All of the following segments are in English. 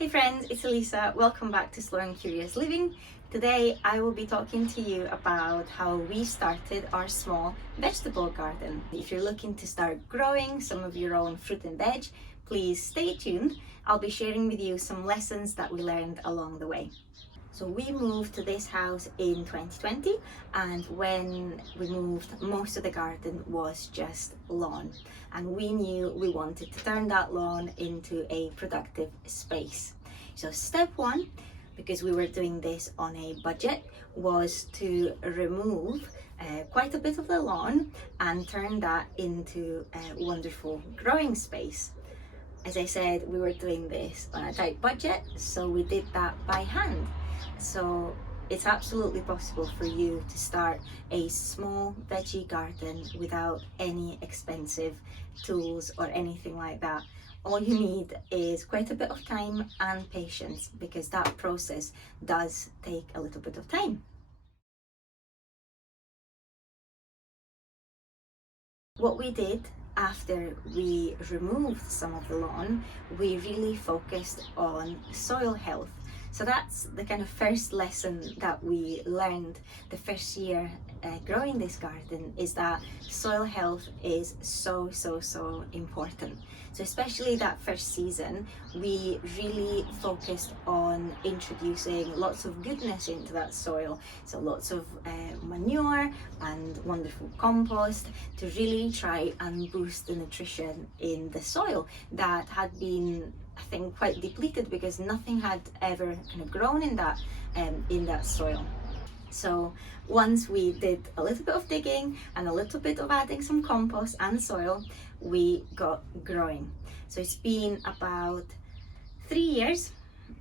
Hey friends, it's Elisa. Welcome back to Slow and Curious Living. Today I will be talking to you about how we started our small vegetable garden. If you're looking to start growing some of your own fruit and veg, please stay tuned. I'll be sharing with you some lessons that we learned along the way. So we moved to this house in 2020, and when we moved, most of the garden was just lawn, and we knew we wanted to turn that lawn into a productive space. So step one, because we were doing this on a budget, was to remove quite a bit of the lawn and turn that into a wonderful growing space. As I said, we were doing this on a tight budget, so we did that by hand. So it's absolutely possible for you to start a small veggie garden without any expensive tools or anything like that. All you need is quite a bit of time and patience, because that process does take a little bit of time. What we did after we removed some of the lawn, we really focused on soil health. So that's the kind of first lesson that we learned the first year growing this garden, is that soil health is so important. So especially that first season, we really focused on introducing lots of goodness into that soil. So lots of manure and wonderful compost to really try and boost the nutrition in the soil that had been, I think, quite depleted, because nothing had ever kind of grown in that soil. So once we did a little bit of digging and a little bit of adding some compost and soil, we got growing. So it's been about 3 years,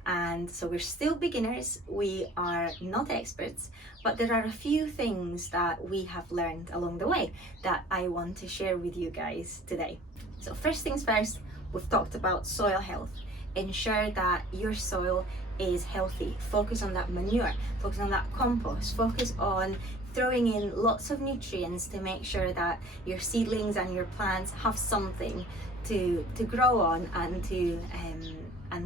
and so we're still beginners. We are not experts, but there are a few things that we have learned along the way that I want to share with you guys today. So first things first, we've talked about soil health. Ensure that your soil is healthy. Focus on that manure, focus on that compost, focus on throwing in lots of nutrients to make sure that your seedlings and your plants have something to grow on and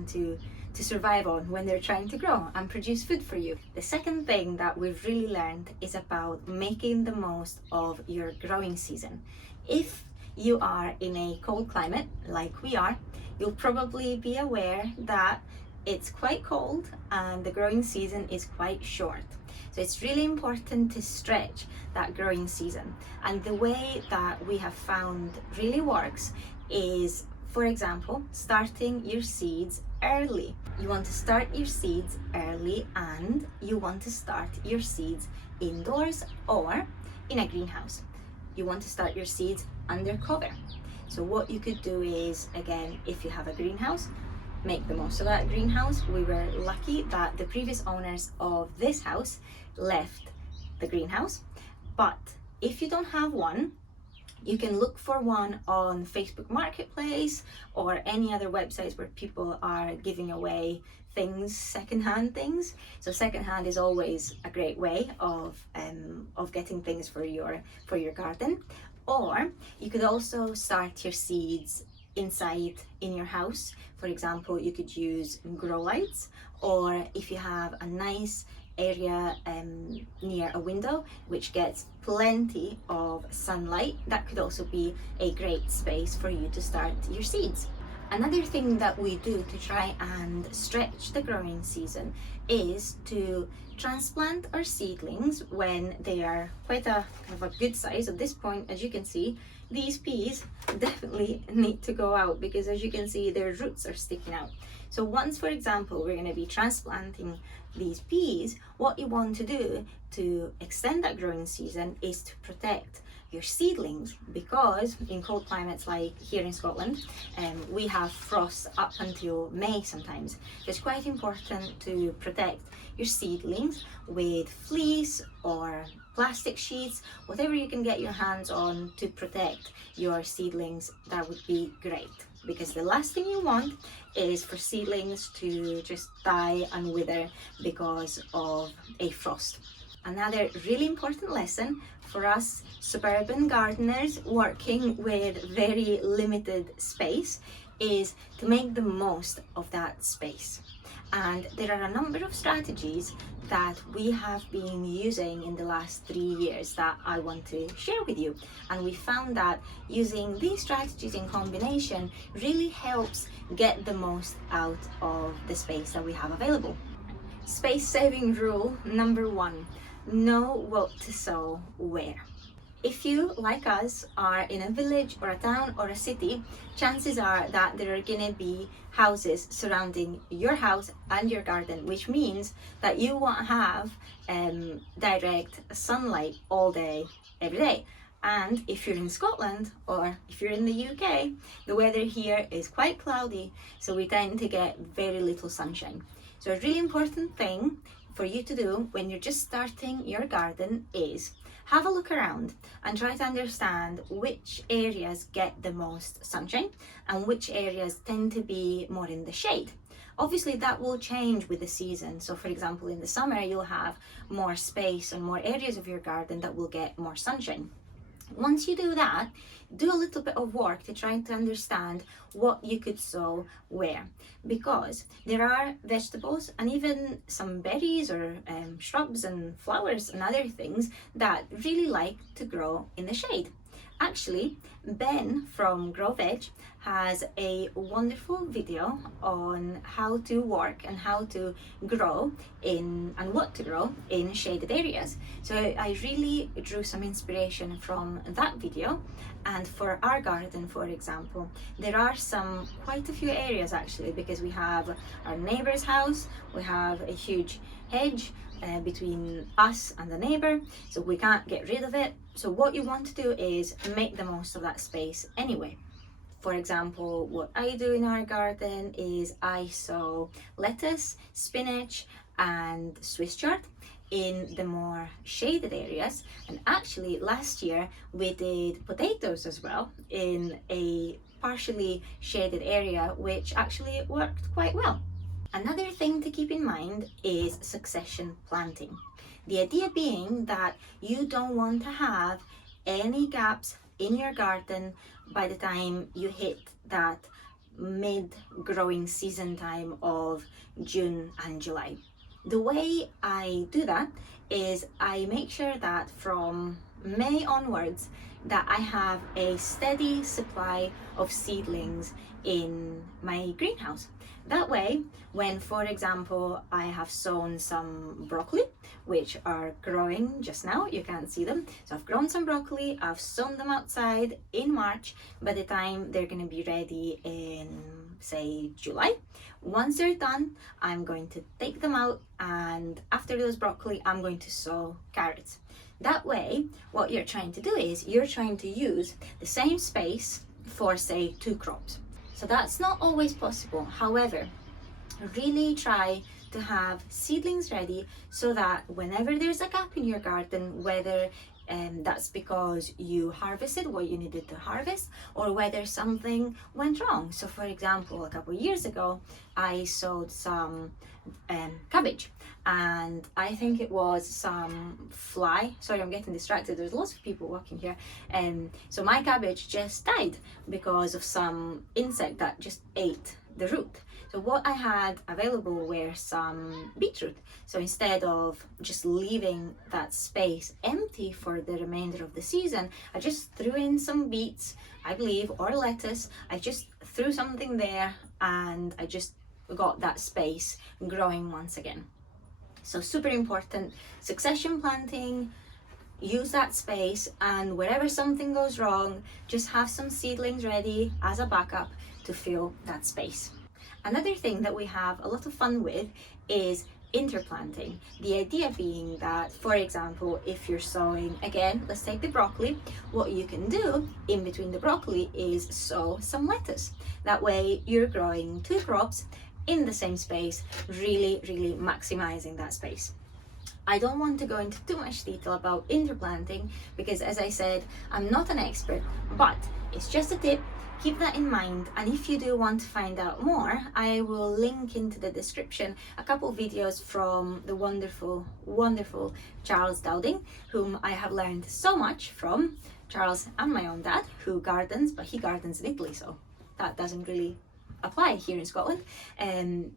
to survive on when they're trying to grow and produce food for you. The second thing that we've really learned is about making the most of your growing season. If you are in a cold climate like we are, you'll probably be aware that it's quite cold and the growing season is quite short. So it's really important to stretch that growing season. And the way that we have found really works is, for example, starting your seeds early. You want to start your seeds early, and you want to start your seeds indoors or in a greenhouse. You want to start your seeds under cover. So what you could do is, again, if you have a greenhouse, make the most of that greenhouse. We were lucky that the previous owners of this house left the greenhouse, but if you don't have one, you can look for one on Facebook Marketplace or any other websites where people are giving away things, secondhand things. So secondhand is always a great way of getting things for your garden. Or you could also start your seeds inside in your house. For example, you could use grow lights, or if you have a nice area near a window which gets plenty of sunlight, that could also be a great space for you to start your seeds. Another thing that we do to try and stretch the growing season is to transplant our seedlings when they are quite a kind of a good size. At this point, as you can see, these peas definitely need to go out, because as you can see, their roots are sticking out. So once, for example, we're going to be transplanting these peas, what you want to do to extend that growing season is to protect your seedlings, because in cold climates like here in Scotland, we have frost up until May sometimes. So it's quite important to protect your seedlings with fleece or plastic sheets, whatever you can get your hands on to protect your seedlings. That would be great, because the last thing you want is for seedlings to just die and wither because of a frost. Another really important lesson for us suburban gardeners working with very limited space is to make the most of that space. And there are a number of strategies that we have been using in the last 3 years that I want to share with you. And we found that using these strategies in combination really helps get the most out of the space that we have available. Space saving rule number 1, know what to sow where. If you, like us, are in a village or a town or a city, chances are that there are going to be houses surrounding your house and your garden, which means that you won't have direct sunlight all day, every day. And if you're in Scotland or if you're in the UK, the weather here is quite cloudy, so we tend to get very little sunshine. So a really important thing for you to do when you're just starting your garden is have a look around and try to understand which areas get the most sunshine and which areas tend to be more in the shade. Obviously that will change with the season. So for example, in the summer you'll have more space and more areas of your garden that will get more sunshine. Once you do that, do a little bit of work to try to understand what you could sow where, because there are vegetables and even some berries or shrubs and flowers and other things that really like to grow in the shade. Actually, Ben from Grow Veg has a wonderful video on how to work and how to grow in and what to grow in shaded areas. So I really drew some inspiration from that video. And for our garden, for example, there are quite a few areas actually, because we have our neighbor's house, we have a huge hedge between us and the neighbor, so we can't get rid of it. So what you want to do is make the most of that space anyway. For example, what I do in our garden is I sow lettuce, spinach and Swiss chard in the more shaded areas, and actually last year we did potatoes as well in a partially shaded area, which actually worked quite well. Another thing to keep in mind is succession planting. The idea being that you don't want to have any gaps in your garden by the time you hit that mid-growing season time of June and July. The way I do that is I make sure that from May onwards that I have a steady supply of seedlings in my greenhouse. That way, when, for example, I have sown some broccoli, which are growing just now, you can't see them. So I've grown some broccoli, I've sown them outside in March. By the time they're going to be ready in, say, July, once they're done, I'm going to take them out, and after those broccoli, I'm going to sow carrots. That way, what you're trying to do is you're trying to use the same space for, say, 2 crops. So that's not always possible. However, really try to have seedlings ready so that whenever there's a gap in your garden, whether that's because you harvested what you needed to harvest or whether something went wrong. So for example, a couple of years ago, I sowed some cabbage, and I think it was some fly. Sorry, I'm getting distracted. There's lots of people walking here. So my cabbage just died because of some insect that just ate the root. So what I had available were some beetroot. So instead of just leaving that space empty for the remainder of the season, I just threw in some beets, I believe, or lettuce. I just threw something there and I just got that space growing once again. So super important, succession planting, use that space, and wherever something goes wrong, just have some seedlings ready as a backup to fill that space. Another thing that we have a lot of fun with is interplanting. The idea being that, for example, if you're sowing, again, let's take the broccoli, what you can do in between the broccoli is sow some lettuce. That way you're growing 2 crops in the same space, really maximizing that space. I don't want to go into too much detail about interplanting because, as I said, I'm not an expert, but it's just a tip. Keep that in mind, and if you do want to find out more, I will link into the description a couple of videos from the wonderful Charles Dowding, whom I have learned so much from. Charles and my own dad, who gardens, but he gardens in Italy, so that doesn't really apply here in Scotland.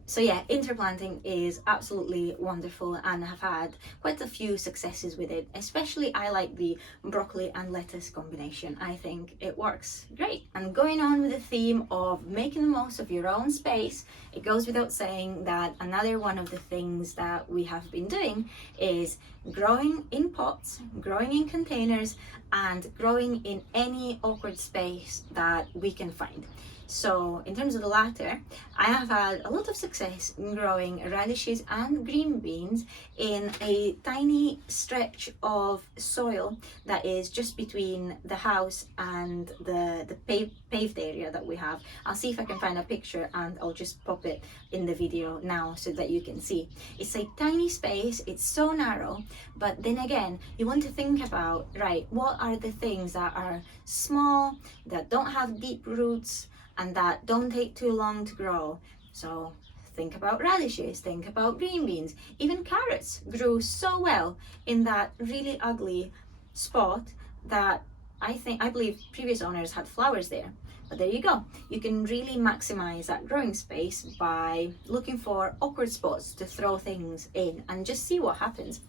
So yeah, interplanting is absolutely wonderful, and I've had quite a few successes with it. Especially I like the broccoli and lettuce combination. I think it works great. And going on with the theme of making the most of your own space, it goes without saying that another one of the things that we have been doing is growing in pots, growing in containers, and growing in any awkward space that we can find. So in terms of the latter, I have had a lot of success in growing radishes and green beans in a tiny stretch of soil that is just between the house and the paved area that we have. I'll see if I can find a picture and I'll just pop it in the video now so that you can see. It's a tiny space, it's so narrow, but then again, you want to think about, right, what are the things that are small, that don't have deep roots, and that don't take too long to grow. So think about radishes, think about green beans, even carrots grew so well in that really ugly spot that I believe previous owners had flowers there. But there you go. You can really maximize that growing space by looking for awkward spots to throw things in and just see what happens.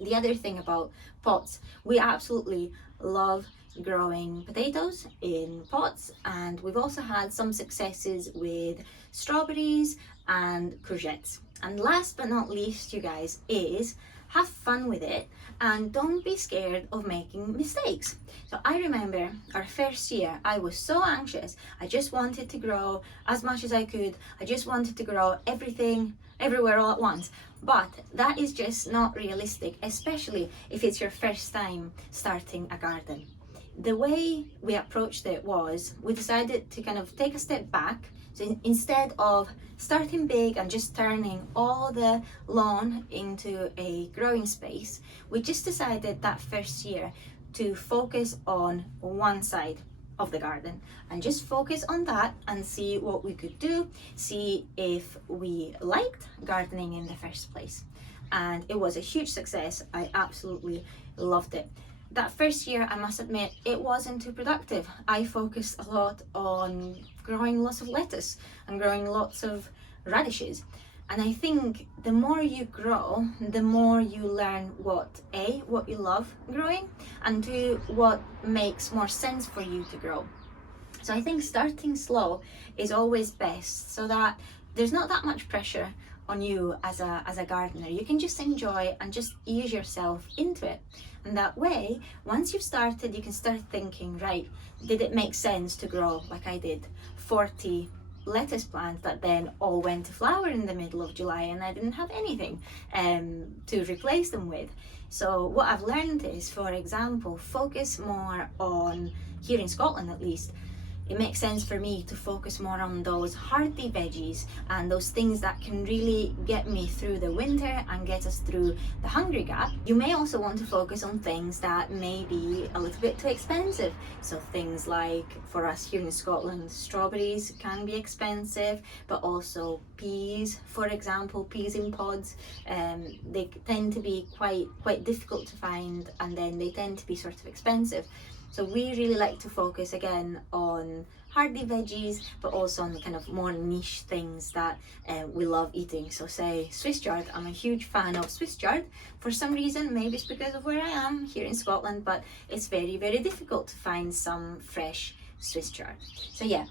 The other thing about pots, we absolutely love growing potatoes in pots, and we've also had some successes with strawberries and courgettes. And last but not least, you guys, is have fun with it and don't be scared of making mistakes. So I remember our first year, I was so anxious. I just wanted to grow as much as I could. I just wanted to grow everything everywhere all at once. But that is just not realistic, especially if it's your first time starting a garden. The way we approached it was we decided to kind of take a step back. So instead of starting big and just turning all the lawn into a growing space, we just decided that first year to focus on one side of the garden and just focus on that and see what we could do, see if we liked gardening in the first place. And it was a huge success. I absolutely loved it. That first year, I must admit, it wasn't too productive. I focused a lot on growing lots of lettuce and growing lots of radishes. And I think the more you grow, the more you learn what you love growing, and two, what makes more sense for you to grow. So I think starting slow is always best, so that there's not that much pressure on you as a gardener. You can just enjoy and just ease yourself into it. And that way, once you've started, you can start thinking, right, did it make sense to grow, like I did, 40 lettuce plants that then all went to flower in the middle of July and I didn't have anything to replace them with. So what I've learned is, for example, focus more on, here in Scotland at least, it makes sense for me to focus more on those hardy veggies and those things that can really get me through the winter and get us through the hungry gap. You may also want to focus on things that may be a little bit too expensive. So things like, for us here in Scotland, strawberries can be expensive, but also peas, for example, peas in pods. They tend to be quite difficult to find, and then they tend to be sort of expensive. So we really like to focus again on hardy veggies, but also on kind of more niche things that we love eating. So say Swiss chard. I'm a huge fan of Swiss chard. For some reason, maybe it's because of where I am here in Scotland, but it's very, very difficult to find some fresh Swiss chard. So yeah,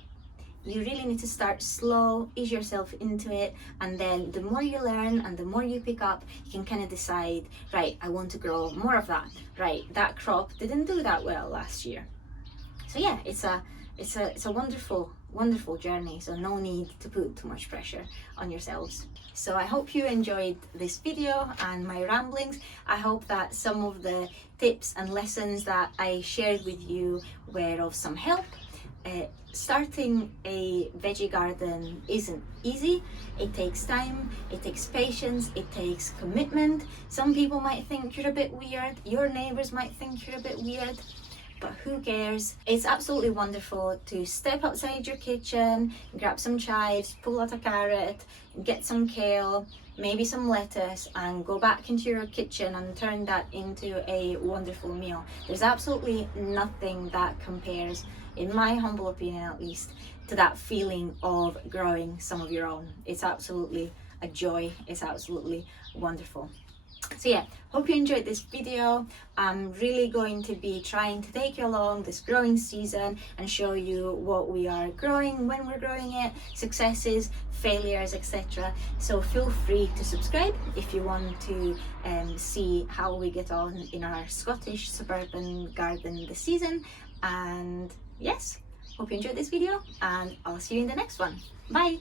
you really need to start slow, ease yourself into it, and then the more you learn and the more you pick up, you can kind of decide, right, I want to grow more of that. Right, that crop didn't do that well last year. So yeah, it's a wonderful journey, so no need to put too much pressure on yourselves. So I hope you enjoyed this video and my ramblings. I hope that some of the tips and lessons that I shared with you were of some help. Starting a veggie garden isn't easy. It takes time, it takes patience, it takes commitment. Some people might think you're a bit weird, your neighbors might think you're a bit weird, but who cares? It's absolutely wonderful to step outside your kitchen, grab some chives, pull out a carrot, get some kale, maybe some lettuce, and go back into your kitchen and turn that into a wonderful meal. There's absolutely nothing that compares, in my humble opinion at least, to that feeling of growing some of your own. It's absolutely a joy. It's absolutely wonderful. So yeah, hope you enjoyed this video. I'm really going to be trying to take you along this growing season and show you what we are growing, when we're growing it, successes, failures, etc. So feel free to subscribe if you want to see how we get on in our Scottish suburban garden this season. And yes, hope you enjoyed this video, and I'll see you in the next one. Bye!